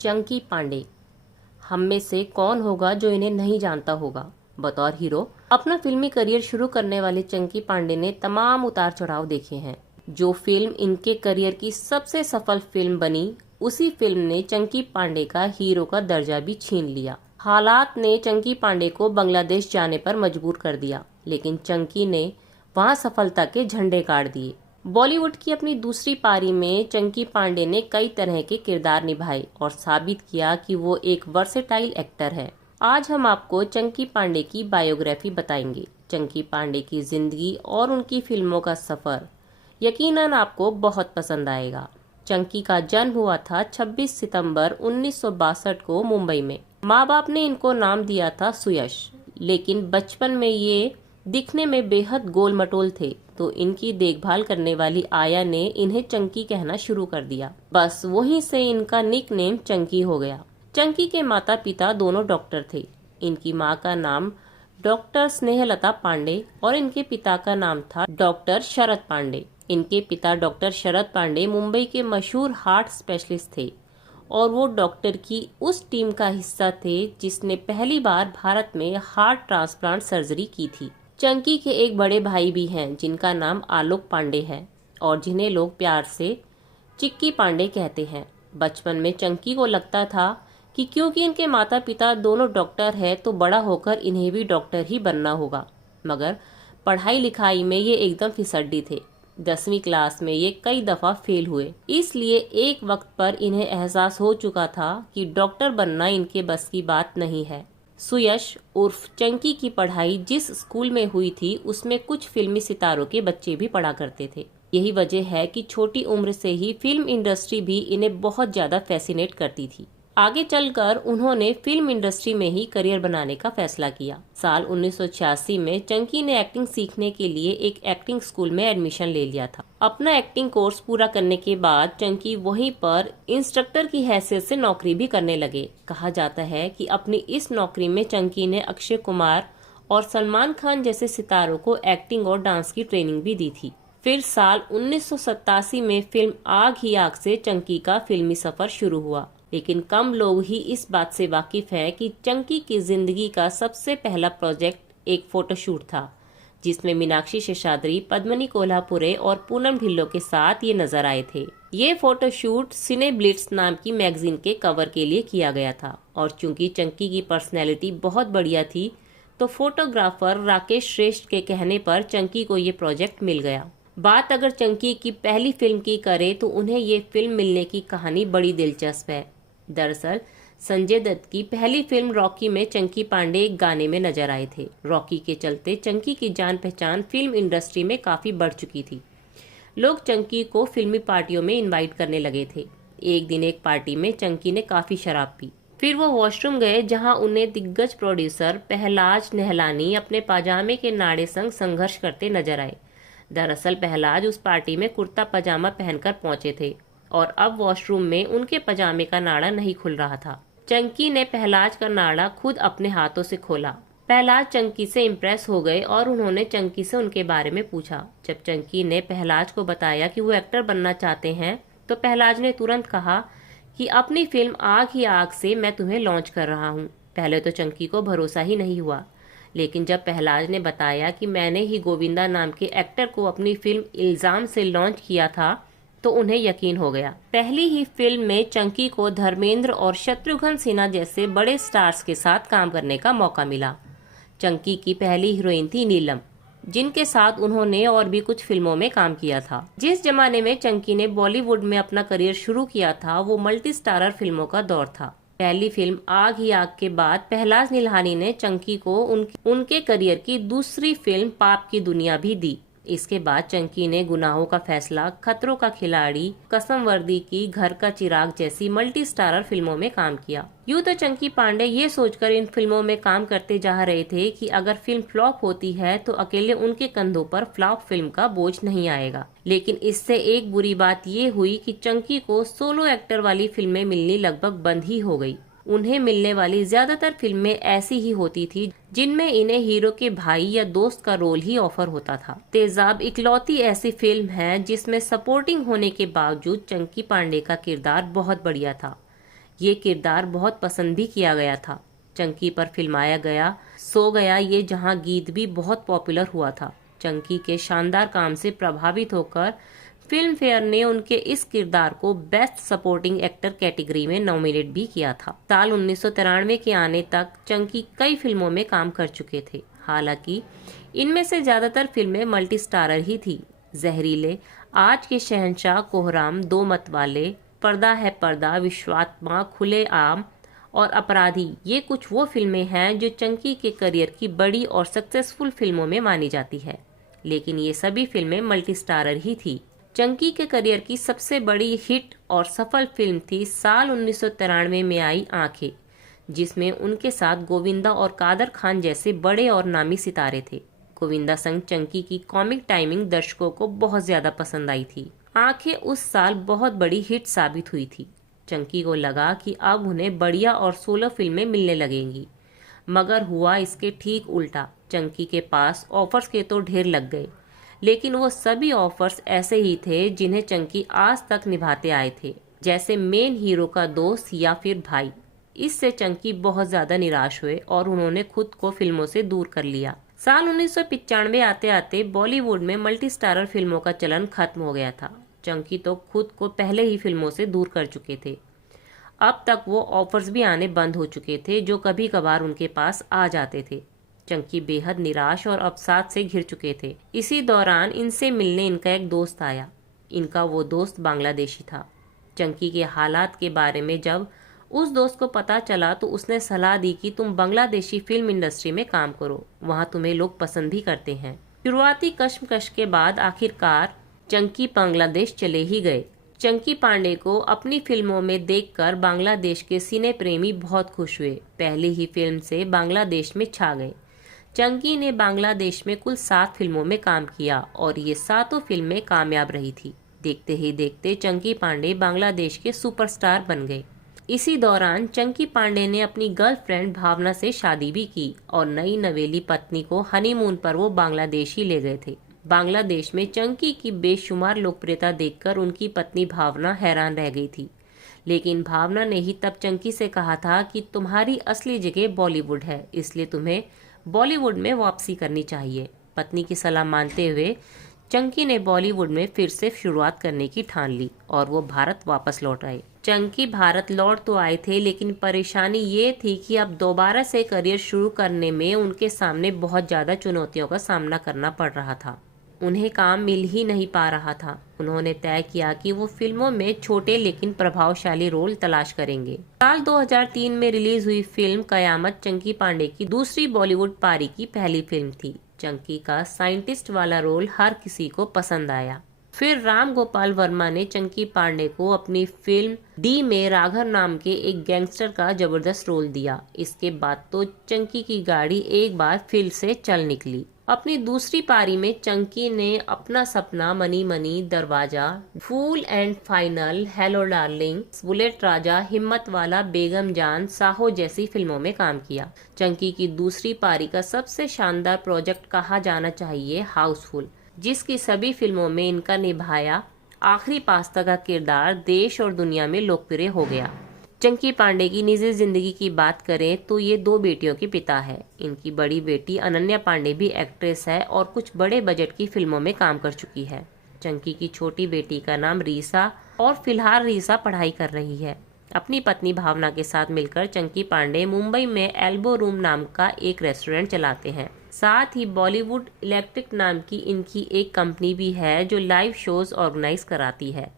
चंकी पांडे। हम में से कौन होगा जो इन्हें नहीं जानता होगा। बतौर हीरो अपना फिल्मी करियर शुरू करने वाले चंकी पांडे ने तमाम उतार चढ़ाव देखे हैं। जो फिल्म इनके करियर की सबसे सफल फिल्म बनी, उसी फिल्म ने चंकी पांडे का हीरो का दर्जा भी छीन लिया। हालात ने चंकी पांडे को बांग्लादेश जाने पर मजबूर कर दिया, लेकिन चंकी ने वहां सफलता के झंडे गाड़ दिए। बॉलीवुड की अपनी दूसरी पारी में चंकी पांडे ने कई तरह के किरदार निभाए और साबित किया कि वो एक वर्सेटाइल एक्टर है। आज हम आपको चंकी पांडे की बायोग्राफी बताएंगे। चंकी पांडे की जिंदगी और उनकी फिल्मों का सफर यकीनन आपको बहुत पसंद आएगा। चंकी का जन्म हुआ था 26 सितंबर 1962 को मुंबई में। माँ बाप ने इनको नाम दिया था सुयश, लेकिन बचपन में ये दिखने में बेहद गोल मटोल थे, तो इनकी देखभाल करने वाली आया ने इन्हें चंकी कहना शुरू कर दिया। बस वहीं से इनका निक नेम चंकी हो गया। चंकी के माता पिता दोनों डॉक्टर थे। इनकी माँ का नाम डॉक्टर स्नेहलता पांडे और इनके पिता का नाम था डॉक्टर शरद पांडे। इनके पिता डॉक्टर शरद पांडे मुंबई के मशहूर हार्ट स्पेशलिस्ट थे और वो डॉक्टर की उस टीम का हिस्सा थे जिसने पहली बार भारत में हार्ट ट्रांसप्लांट सर्जरी की थी। चंकी के एक बड़े भाई भी हैं जिनका नाम आलोक पांडे है और जिन्हें लोग प्यार से चिक्की पांडे कहते हैं। बचपन में चंकी को लगता था कि क्योंकि इनके माता पिता दोनों डॉक्टर हैं तो बड़ा होकर इन्हें भी डॉक्टर ही बनना होगा, मगर पढ़ाई लिखाई में ये एकदम फिसड्डी थे। 10वीं क्लास में ये कई दफा फेल हुए, इसलिए एक वक्त पर इन्हें एहसास हो चुका था कि डॉक्टर बनना इनके बस की बात नहीं है। सुयश उर्फ चंकी की पढ़ाई जिस स्कूल में हुई थी उसमें कुछ फिल्मी सितारों के बच्चे भी पढ़ा करते थे। यही वजह है कि छोटी उम्र से ही फिल्म इंडस्ट्री भी इन्हें बहुत ज्यादा फैसिनेट करती थी। आगे चलकर उन्होंने फिल्म इंडस्ट्री में ही करियर बनाने का फैसला किया। साल 1986 में चंकी ने एक्टिंग सीखने के लिए एक एक्टिंग स्कूल में एडमिशन ले लिया था। अपना एक्टिंग कोर्स पूरा करने के बाद चंकी वहीं पर इंस्ट्रक्टर की हैसियत से नौकरी भी करने लगे। कहा जाता है कि अपनी इस नौकरी में चंकी ने अक्षय कुमार और सलमान खान जैसे सितारों को एक्टिंग और डांस की ट्रेनिंग भी दी थी। फिर साल 1987 में फिल्म आग ही आग से चंकी का फिल्मी सफर शुरू हुआ, लेकिन कम लोग ही इस बात से वाकिफ है कि चंकी की जिंदगी का सबसे पहला प्रोजेक्ट एक फोटोशूट था, जिसमें मीनाक्षी शेषाद्री, पद्मिनी कोल्हापुरे और पूनम ढिल्लों के साथ ये नजर आए थे। ये फोटोशूट सिने ब्लिट्स नाम की मैगजीन के कवर के लिए किया गया था और चूंकि चंकी की पर्सनैलिटी बहुत बढ़िया थी, तो फोटोग्राफर राकेश श्रेष्ठ के कहने पर चंकी को ये प्रोजेक्ट मिल गया। बात अगर चंकी की पहली फिल्म की करें तो उन्हें ये फिल्म मिलने की कहानी बड़ी दिलचस्प है। दरअसल संजय दत्त की पहली फिल्म रॉकी में चंकी पांडे एक गाने में नजर आए थे। रॉकी के चलते चंकी की जान पहचान फिल्म इंडस्ट्री में काफी बढ़ चुकी थी। लोग चंकी को फिल्मी पार्टियों में इनवाइट करने लगे थे। एक दिन एक पार्टी में चंकी ने काफी शराब पी। फिर वो वॉशरूम गए, जहां उन्हें दिग्गज प्रोड्यूसर पहलाज नेहलानी अपने पाजामे के नाड़े संग संघर्ष करते नजर आए। दरअसल पहलाज उस पार्टी में कुर्ता पजामा पहनकर पहुंचे थे और अब वॉशरूम में उनके पजामे का नाड़ा नहीं खुल रहा था। चंकी ने पहलाज का नाड़ा खुद अपने हाथों से खोला। पहलाज चंकी से इम्प्रेस हो गए और उन्होंने चंकी से उनके बारे में पूछा। जब चंकी ने पहलाज को बताया कि वो एक्टर बनना चाहते हैं, तो पहलाज ने तुरंत कहा कि अपनी फिल्म आग ही आग से मैं तुम्हें लॉन्च कर रहा हूँ। पहले तो चंकी को भरोसा ही नहीं हुआ, लेकिन जब पहलाज ने बताया कि मैंने ही गोविंदा नाम के एक्टर को अपनी फिल्म इल्जाम से लॉन्च किया था, तो उन्हें यकीन हो गया। पहली ही फिल्म में चंकी को धर्मेंद्र और शत्रुघ्न सिन्हा जैसे बड़े स्टार्स के साथ काम करने का मौका मिला। चंकी की पहली हीरोइन थी नीलम, जिनके साथ उन्होंने और भी कुछ फिल्मों में काम किया था। जिस जमाने में चंकी ने बॉलीवुड में अपना करियर शुरू किया था, वो मल्टी स्टारर फिल्मों का दौर था। पहली फिल्म आग ही आग के बाद पहलाज निल्हानी ने चंकी को उनके करियर की दूसरी फिल्म पाप की दुनिया भी दी। इसके बाद चंकी ने गुनाहों का फैसला, खतरों का खिलाड़ी, कसम वर्दी की, घर का चिराग जैसी मल्टी स्टारर फिल्मों में काम किया। यूं तो चंकी पांडे ये सोचकर इन फिल्मों में काम करते जा रहे थे कि अगर फिल्म फ्लॉप होती है तो अकेले उनके कंधों पर फ्लॉप फिल्म का बोझ नहीं आएगा। लेकिन इससे एक बुरी बात ये हुई कि चंकी को सोलो एक्टर वाली फिल्में मिलनी लगभग बंद ही हो गई। उन्हें मिलने वाली ज्यादातर फिल्में ऐसी ही होती थी जिनमें इन्हें हीरो के भाई या दोस्त का रोल ही ऑफर होता था। तेजाब इकलौती ऐसी फिल्म है जिसमें सपोर्टिंग होने के बावजूद चंकी पांडे का किरदार बहुत बढ़िया था। ये किरदार बहुत पसंद भी किया गया था। चंकी पर फिल्माया गया सो गया ये जहां गीत भी बहुत पॉपुलर हुआ था। चंकी के शानदार काम से प्रभावित होकर फिल्म फेयर ने उनके इस किरदार को बेस्ट सपोर्टिंग एक्टर कैटेगरी में नॉमिनेट भी किया था। साल 1993 के आने तक चंकी कई फिल्मों में काम कर चुके थे। हालांकि इनमें से ज्यादातर फिल्में मल्टी स्टारर ही थी। जहरीले, आज के शहंशाह, कोहराम, दो मतवाले, पर्दा है पर्दा, विश्वात्मा, खुले आम और अपराधी, ये कुछ वो फिल्में हैं जो चंकी के करियर की बड़ी और सक्सेसफुल फिल्मों में मानी जाती है। लेकिन ये सभी फिल्में मल्टी स्टारर ही थी। चंकी के करियर की सबसे बड़ी हिट और सफल फिल्म थी साल 1993 में आई आंखें, जिसमें उनके साथ गोविंदा और कादर खान जैसे बड़े और नामी सितारे थे। गोविंदा संग चंकी की कॉमिक टाइमिंग दर्शकों को बहुत ज्यादा पसंद आई थी। आंखें उस साल बहुत बड़ी हिट साबित हुई थी। चंकी को लगा कि अब उन्हें बढ़िया और सोलो फिल्में मिलने लगेंगी, मगर हुआ इसके ठीक उल्टा। चंकी के पास ऑफर्स के तो ढेर लग गए, लेकिन वो सभी ऑफर्स ऐसे ही थे जिन्हें चंकी आज तक निभाते आए थे, जैसे मेन हीरो का दोस्त या फिर भाई। इससे चंकी बहुत ज्यादा निराश हुए और उन्होंने खुद को फिल्मों से दूर कर लिया। साल 1995 आते आते बॉलीवुड में मल्टी स्टारर फिल्मों का चलन खत्म हो गया था। चंकी तो खुद को पहले ही फिल्मों से दूर कर चुके थे। अब तक वो ऑफर्स भी आने बंद हो चुके थे जो कभी कभार उनके पास आ जाते थे। चंकी बेहद निराश और अवसाद से घिर चुके थे। इसी दौरान इनसे मिलने इनका एक दोस्त आया। इनका वो दोस्त बांग्लादेशी था। चंकी के हालात के बारे में जब उस दोस्त को पता चला तो उसने सलाह दी कि तुम बांग्लादेशी फिल्म इंडस्ट्री में काम करो, वहां तुम्हें लोग पसंद भी करते हैं। शुरुआती कश्मकश के बाद आखिरकार चंकी बांग्लादेश चले ही गए। चंकी पांडे को अपनी फिल्मों में देखकर बांग्लादेश के सिने प्रेमी बहुत खुश हुए। पहली ही फिल्म से बांग्लादेश में छा गए। चंकी ने बांग्लादेश में कुल 7 फिल्मों में काम किया और ये 7 फिल्में कामयाब रही थी। देखते ही देखते चंकी पांडे बांग्लादेश के सुपरस्टार बन गए। इसी दौरान चंकी पांडे ने अपनी गर्लफ्रेंड भावना से शादी भी की और नई नवेली पत्नी को हनीमून पर वो बांग्लादेश ही ले गए थे। बांग्लादेश में चंकी की बेशुमार लोकप्रियता देखकर उनकी पत्नी भावना हैरान रह गई थी। लेकिन भावना ने ही तब चंकी से कहा था कि तुम्हारी असली जगह बॉलीवुड है, इसलिए तुम्हें बॉलीवुड में वापसी करनी चाहिए। पत्नी की सलाह मानते हुए चंकी ने बॉलीवुड में फिर से शुरुआत करने की ठान ली और वो भारत वापस लौट आए। चंकी भारत लौट तो आए थे, लेकिन परेशानी ये थी कि अब दोबारा से करियर शुरू करने में उनके सामने बहुत ज्यादा चुनौतियों का सामना करना पड़ रहा था। उन्हें काम मिल ही नहीं पा रहा था। उन्होंने तय किया कि वो फिल्मों में छोटे लेकिन प्रभावशाली रोल तलाश करेंगे। साल 2003 में रिलीज हुई फिल्म कयामत चंकी पांडे की दूसरी बॉलीवुड पारी की पहली फिल्म थी। चंकी का साइंटिस्ट वाला रोल हर किसी को पसंद आया। फिर राम गोपाल वर्मा ने चंकी पांडे को अपनी फिल्म डी में राघव नाम के एक गैंगस्टर का जबरदस्त रोल दिया। इसके बाद तो चंकी की गाड़ी एक बार फिर से चल निकली। अपनी दूसरी पारी में चंकी ने अपना सपना, money money, Darwaza, fool and final, hello darling, bullet Raja, Himmatwala, बेगम जान, साहो जैसी फिल्मों में काम किया। चंकी की दूसरी पारी का सबसे शानदार प्रोजेक्ट कहा जाना चाहिए हाउसफुल, जिसकी सभी फिल्मों में इनका निभाया आखिरी पास्ता का किरदार देश और दुनिया में लोकप्रिय हो गया। चंकी पांडे की निजी जिंदगी की बात करें तो ये 2 बेटियों के पिता है। इनकी बड़ी बेटी अनन्या पांडे भी एक्ट्रेस है और कुछ बड़े बजट की फिल्मों में काम कर चुकी है। चंकी की छोटी बेटी का नाम रीसा और फिलहाल रीसा पढ़ाई कर रही है। अपनी पत्नी भावना के साथ मिलकर चंकी पांडे मुंबई में एल्बो रूम नाम का एक रेस्टोरेंट चलाते हैं। साथ ही बॉलीवुड इलेक्ट्रिक नाम की इनकी एक कंपनी भी है जो लाइव शोज ऑर्गेनाइज कराती है।